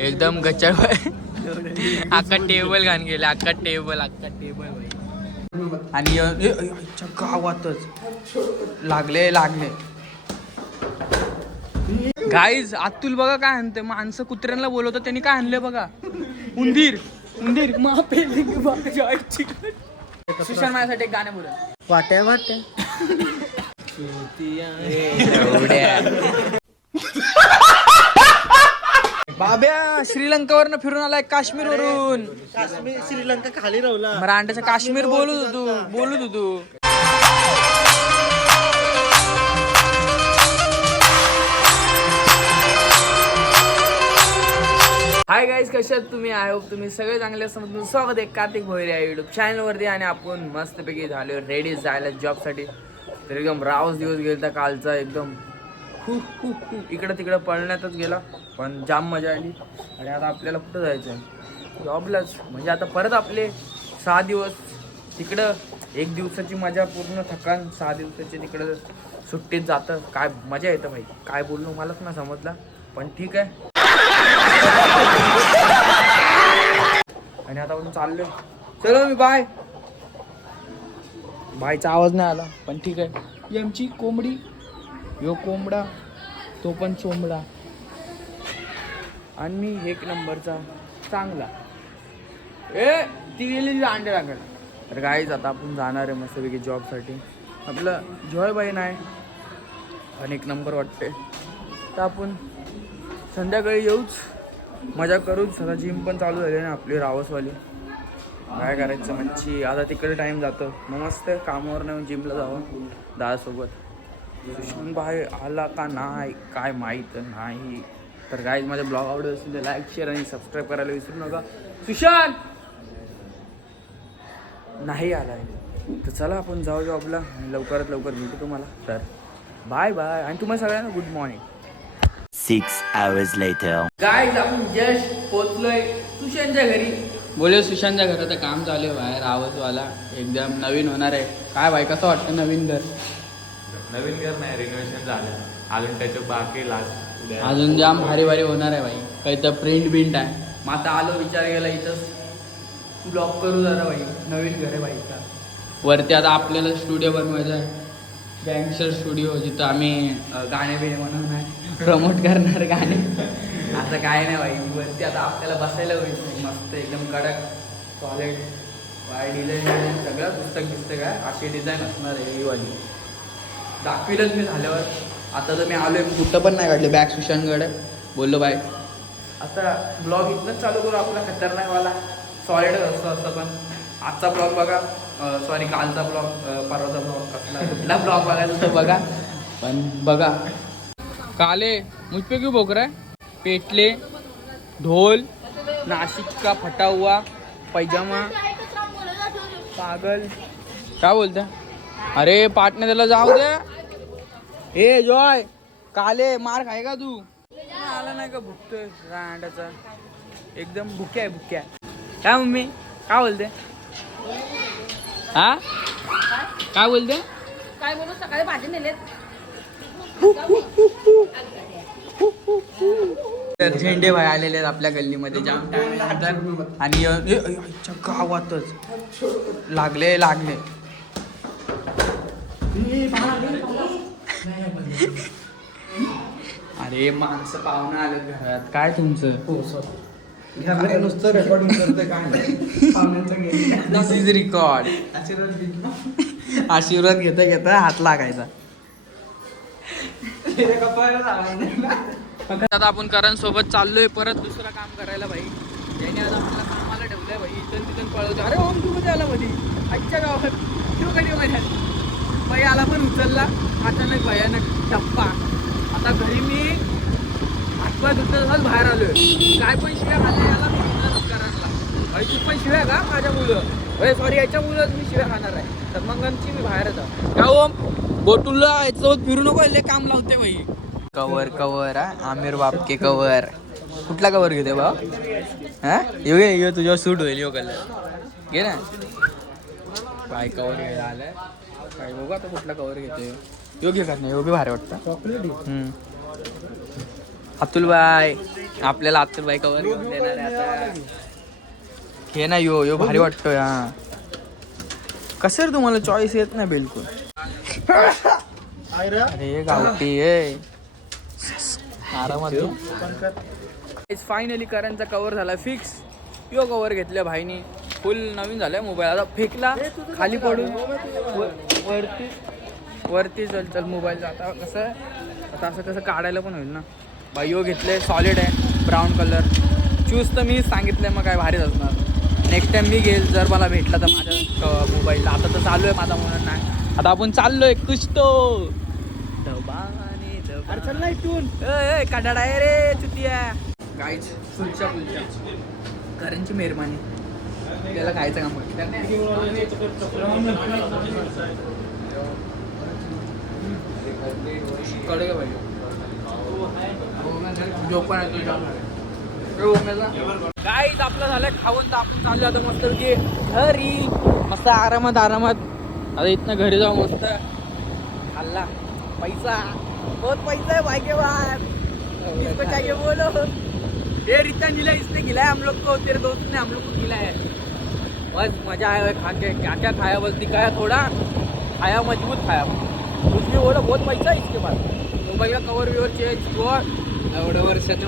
एकदम गच्चा अख्खा टेबल घाण गेला, अख्खा टेबल भाई. आणि गावातच लागले. गाईज अतुल बघा काय आणते, माणसं कुत्र्यांना बोलवतं, त्यांनी काय आणलंय बघा, उंदीर. सुशांत माझ्यासाठी एक गाणं बोल. वाट्या बाब्या श्रीलंकावरनं फिरून आलाय, काश्मीर वरून. काश्मीर श्रीलंका खाली राहला. रांडाच्या काश्मीर बोलत होतो. हाय गाईज, कसे आहात तुम्ही? आय होप तुम्ही सगळे चांगले असं तुमचं स्वागत आहे कार्तिक भोईरे या युट्यूब चॅनलवरती. आणि आपण मस्तपैकी झालो रेडी जायला जॉबसाठी. तर एकदम रावच दिवस गेला कालचा, एकदम खूप इकडं तिकडं पळण्यातच गेला, पण जाम मजा आली. आणि आता आपल्याला कुठं जायचं आहे? जॉबलाच. म्हणजे आता परत आपले 6 दिवस तिकडं, 1 दिवसाची मजा पूर्ण थकान, 6 दिवसाची तिकडं सुट्टीत जातं. काय मजा येतं भाई, काय बोललो मलाच ना समजला, पण ठीक आहे. आणि आता आपण चाललोय, चलो मी बायचा आवाज नाही आला, पण ठीक आहे. आमची कोंबडी, यो कोंबडा, तो पण चोंबडा, आणि मी 1 नंबरचा चांगला. ती गेली अंडे टाकायला. तर गाईज आता आपण जाणार आहे मस्तपैकी जॉबसाठी. आपलं जॉयबाई नाही, पण 1 नंबर वाटते. तर आपण संध्याकाळी येऊच, मजा करूच. आता जिम पण चालू झाली ना आपली रावसवाली. काय करायचं मच्छी, आता तिकडे टाईम जातो. मग मस्त कामावर नाही जिमला जावं दादासोबत. सुशांत भाई आला का नाही काय माहीत नाही. तर गाईज माझा ब्लॉग आवडत असेल तर लाईक, शेअर आणि सबस्क्राईब करायला विसरू नका. सुशांत नाही आलाय तर चला आपण जाऊ जॉबला आणि लवकरात लवकर भेटू तुम्हाला. तर बाय बाय, आणि तुम्हाला सगळ्यांना good morning. 6 hours later. Guys आपण जस्ट पोचलोय सुशांतच्या घरी. बोले सुशांतच्या घराचं काम चालू आहे बाहेर, आवाजवाला एकदम नवीन होणार आहे. काय भाई कसं वाटतं नवीन घर? नवीन घर नाही, रिनोव्हेशन झालं अजून, त्याचं बाकी लास्ट अजून जाम भारी होणार आहे भाई. काही तर प्रिंट आहे. मग आता आलो, विचार केला इथंच ब्लॉग करू जरा भाई. नवीन घर आहे भाईचा. वरती आता आपल्याला स्टुडिओ बनवायचा आहे, गँगस्टर स्टुडिओ, जिथं आम्ही गाणे बिणे म्हणून आहे प्रमोट करणार गाणे. असं काय नाही भाई, वरती आता आपल्याला बसायला होईल मस्त एकदम कडक टॉयलेट, डिझाईन सगळं पुस्तक आहे, अशी डिझाईन असणार आहे ही वाली. दाखविलंच मी झाल्यावर. आता तर मी आलोय, कुठं पण नाही काढले बॅग सुशांतकडे. बोललो बाय आता ब्लॉग इथनंच चालू करू आपला खतरनाकवाला. सॉलिडच असतं पण आजचा ब्लॉग बघा, सॉरी कालचा ब्लॉग, परवाचा ब्लॉग, कुठला ब्लॉग बघायचा तो बघा. पण बघा काले मुझपे क्यों भोग रहा है? पेटले, ढोल, नाशिक का फटा हुआ पैजामा, पागल. काय बोलते? अरे पाटने त्याला जाऊ द्या. ए जॉय, काले मार खायगा तू? आला नाही का? भुकतोय रांडाचा, एकदम भुक्या आहे. काय मम्मी काय बोलते? हा काय बोलते? काय बोलू, सकाळी भाजी नेलेत. तर झेंडे भाई आलेले आहेत आपल्या गल्लीमध्ये जाम टाइम. आणि गावातच लागले. अरे माणसं पाहुणं आले घरात. काय तुमचं? नुसतं रेकॉर्डिंग करतोय काय नाही. दिस इज रेकॉर्ड. आशीर्वाद घेता हात लागायचा. आता आपण करण सोबत चाललोय परत दुसरं काम करायला भाई. त्याने आता मला कामाला ठेवलंय भाई. इथं तिथं पळवतो. अरे ओम तू कधी आला मध्ये? आजच्या गावात तू कधी महिन्यात बाई आला पण उचलला अचानक भयानक टप्पा. आता घरी मी हातपाय धुतलं बाहेर आलोय. काय पण शिव्या खाल्ल्या याला करायला भाई. तू पण शिव्या का माझ्या मुलं? सॉरी याच्या मुलं मी शिव्या खाणार आहे. तर मग आमची मी बाहेर येतो. का ओम गोटूला याच्यासोबत फिरू नको, ले काम लावते भाई. कवर आमिर बापके कवर. कुठला कवर घेते बा? हा यो तुझ्यावर सूट होईल. यो कलर घे ना. काय कवर घ्यायला आलाय काय बघू आता कुठला कवर घेते. योग्य का नाही? योग्य भारी वाटतं. अतुल बाय आपल्याला आत्तर बाई कवर घेऊन देणार आहे आता. हे ना यो भारी वाटतोय हा. कसं रे तुम्हाला चॉईस येत नाही बिलकुल. अरे गावठी आहे आरामात. फायनली करणचा कवर झाला फिक्स. यो कवर घेतल्या भाईनी फुल नवीन झालाय मोबाईल. आता फेकला खाली पडून वरती चल मोबाईल. आता कसं काढायला पण होईल ना. भाई यो घेतले सॉलिड आहे ब्राऊन कलर. चूज तर मी सांगितलंय मग काय भारीच असणार. नेक्स्ट टाइम मी घेईल जर मला भेटला तर माझ्या मोबाईलला. आता तर चालू आहे माझा म्हणून नाही. आता आपण चाललोय कुछतो कडाडा आहे रे चुतिया. गाईच फुलच्या करणची मेहरबानी त्याला खायचं काम कडे भाई. गाईच आपलं झालंय खाऊन तर आपण चाललो आता मस्त की घरी. मस्त आरामात. आता इथनं घरी जाऊ मस्त. खाल्ला पैसा बहुत पैसा है भाई के पास. इसको चाहिए बोलो. ये रिटर्न मिला इसने खिलाया हम लोग को. तेरे दोस्त ने हम लोग को खिलाया. बस मजा आया खा के. क्या खाया बस दिखाया थोड़ा. खाया मजबूत खाया. कुछ भी बोलो बहुत पैसा है इसके पास. मोबाईल का कवर बिवर चेंज एवढं वर्षात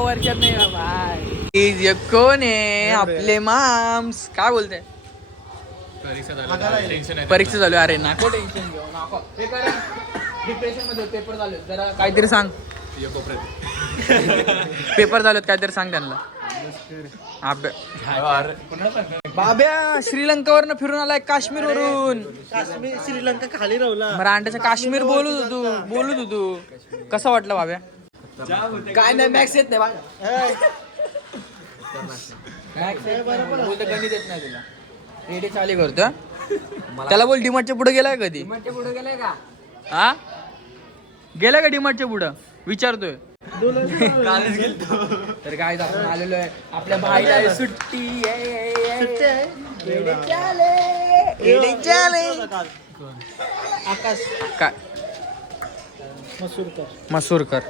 वर्षात नाही भाई. कोण आहे आपले माम्स. काय बोलते परीक्षा चालू. अरे नको टेन्शन घेऊ नको. डिप्रेशन मध्ये पेपर चालू जरा काहीतरी सांग. पेपर चालू काहीतरी सांग त्यांना. बाब्या श्रीलंकावरनं फिरून आलाय काश्मीर वरून. काश्मीर श्रीलंका खाली राहला. मराठ्याचं काश्मीर बोलत होतो कसं वाटलं बाब्या. काय नाही मॅक्स येत नाही बोलते गणित येत नाही तुला. रेडी चालू करतो त्याला बोल. डिमार्टच्या पुढे गेलाय कधी. पुढे गेलाय का हा गेलाय का डिमार्टच्या पुढं विचारतोय. तर काय आपण आलेलो आहे आपल्या भाईला सुट्टी आकाश काय मसूरकर.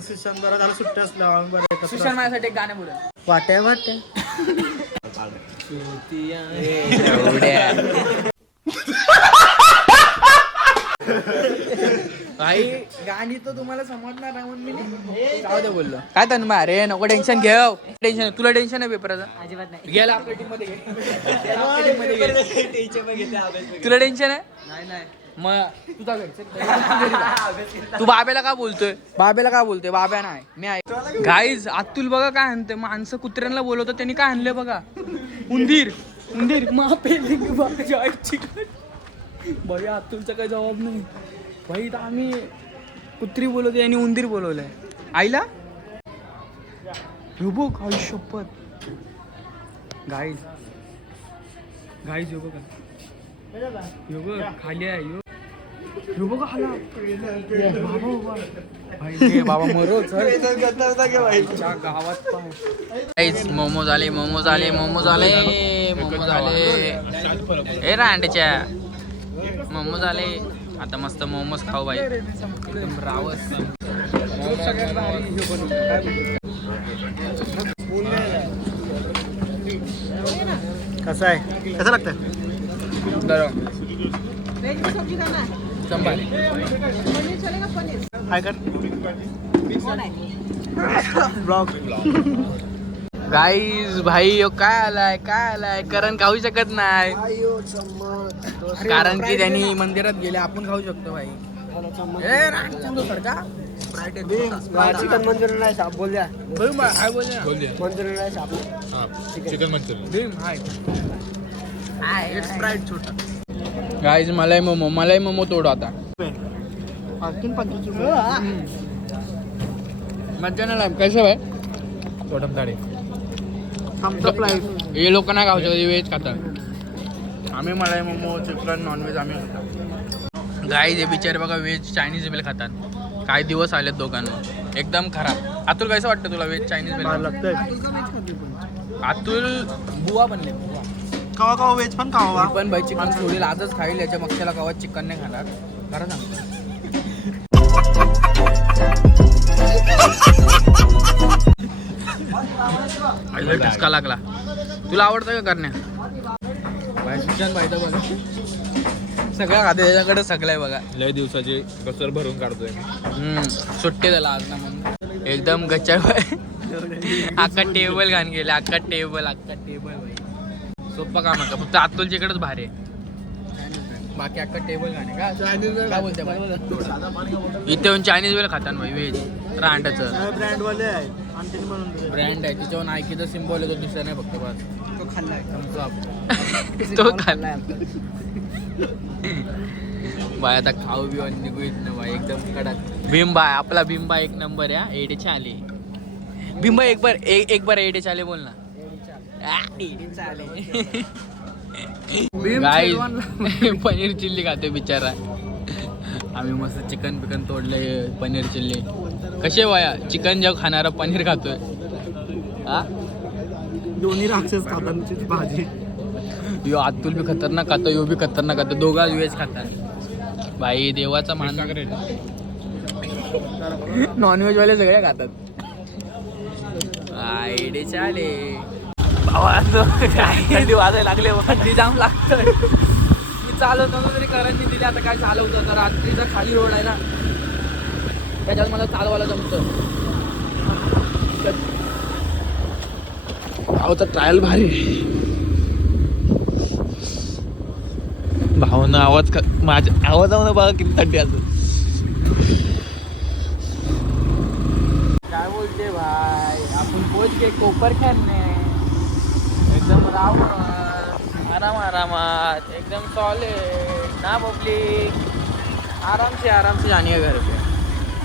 सुशांत बरं झालं सुट्टी असल्या. सुशांत माझ्यासाठी एक गाणं बोल. वाट्या भाई गाणी तर तुम्हाला समजणार नाही म्हणून मी जाऊ दे बोललो. काय तन्मा अरे नको टेन्शन घेऊ. टेन्शन तुला टेन्शन आहे पेपराचं अजिबात नाही. गेला आपल्या टीम मध्ये तुला टेन्शन आहे मग तुझा तू बाब्याला का बोलतोय. बाब्या नाही मी आहे. गाईज अतुल बघा काय आणते. माणसं कुत्र्यांना बोलवतं त्यांनी काय आणलंय बघा. उंदीर भाई अतुलचा काही जबाब नाही भाई. तर आम्ही कुत्री बोलवते आणि उंदीर बोलवलंय आईला. हो बघ आई शपथ. गाईज हो बघा खाली आहे यो बघा खाला. बाबा मरो गावात मोमोज आले ए रांडच्या मोमोज आले. आता मस्त मोमोज खाऊ बाई. एकदम रावस कसं आहे कसं लागतं. काय कर ब्लॉग. गाईज भाई यो काय आलाय करण खाऊ शकत नाही कारण की त्यांनी मंदिरात गेले. आपण खाऊ शकतो भाई. चिकन मंचुरियन नाही साप बोलल्या. मंचुरियन नाही साप चिकन मंचुरियन स्प्राइट छोटा. गाईज मलाई मोमो तोडो आता. मजा नाही लाईफ कसं भाई. टोटम थाळी हे लोक नाही खाऊ शकत व्हेज खातात. आम्ही मलाई मोमो चिकन नॉनव्हेज आम्ही खातात. गाईज हे बिचारे बघा व्हेज चायनीज बेल खातात. काही दिवस आलेत दोघांना एकदम खराब. अतुल कसं वाटतं तुला व्हेज चायनीज बेल. लागतंय. अतुल बुवा बनले कवा कवा व्हेज पण खावा मी पण भाई चिकन सोडील आजच खाईल याच्या मागच्याला कवा चिकन नाही खाणार खरं सांगतो ठसका लागला तुला आवडतं का करण्या भाई शिक्षण पाहिजे बघा सगळं खाते त्याच्याकडे सगळं आहे बघा लय दिवसाची कसर भरून काढतोय सुट्टी झाला आज ना म्हणून एकदम गच्चा अख्खा टेबल घाण गेले अख्खा टेबल भाई सोपं काम आहे का फक्त अतुलच्या इकडेच भारी आहे बाकी अख्खा टेबल घाण आहे का काय बोलते भाई इथे येऊन चायनीज वेळ खातात भाई व्हेज रांडाचं ब्रँड वाले आहे आमच्या म्हणून ब्रँड आहे तिच्यावर नायकीचा सिम्बॉल आहे तो दिसत नाही फक्त बस तो खाल्लाय तो खाल्लाय बाय आता खाऊ बिऊ आणि निघू येत ना बाय एकदम कडक भीमबा आपला भीमबा एक नंबर आहे एडे चाले भीमबा एक बार एडे चाले बोल ना Guys, पनीर चिल्ली खातोय बिचारा आम्ही मस्त चिकन पिकन तोडले पनीर चिल्ली कसे वाया चिकन जेव्हा खाणारा पनीर खातोय हा दोन्ही राक्षस खातात भाजी यो अतुल भी खतरनाक खातो यो भी खतरनाक खातो दोघा वेज खातात भाई देवाचा मान नॉनव्हेज वाले सगळे खातात आयडे चाले थंडी वाजायला लागले थंडी जाम लागतं मी चालवतो तरी करंट दिली आता काय चालवतं तर रात्रीचा खाली रोड आहे ना त्याच्यात मला चालवायला जमतं भावचा ट्रायल भारी भावना आवाज माझ्या आवाजामध्ये बघा किती थंडी असेल काय बोलते भाई आपण पोच के कोपर खेळणे एकदम आरामात एकदम सॉलिड ना पब्लिक आराम से जाणे घर पे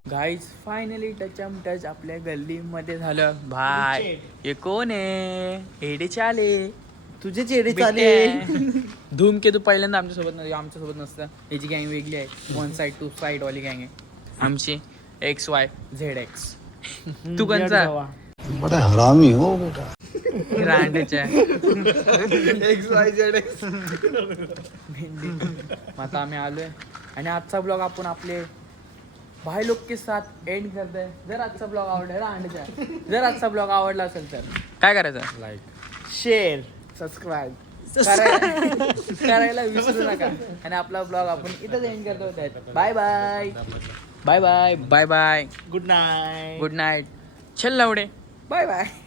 गाईज फायनली टच आपल्या गल्लीमध्ये झालं भाई हे कोण आहे एडे चाले तुझे चेडे चाले धूमकेतू पहिल्यांदा आमच्यासोबत नसतं याची गँग वेगळी आहे 1 साइड 2 साइड वाली गँग आहे आमची XYZX तू कोणचा बड़ा हरामी हो बेटा रांडेच्या XYZX आता आम्ही आलोय आणि आजचा ब्लॉग आपण आपले भाई लोक के साथ एंड करतोय जर आजचा ब्लॉग आवडला असेल तर काय करायचं लाईक शेअर सबस्क्राईब करायला विसरू नका आणि आपला ब्लॉग आपण इथंच एंड करतो bye bye good night good night चल लावडे बाय बाय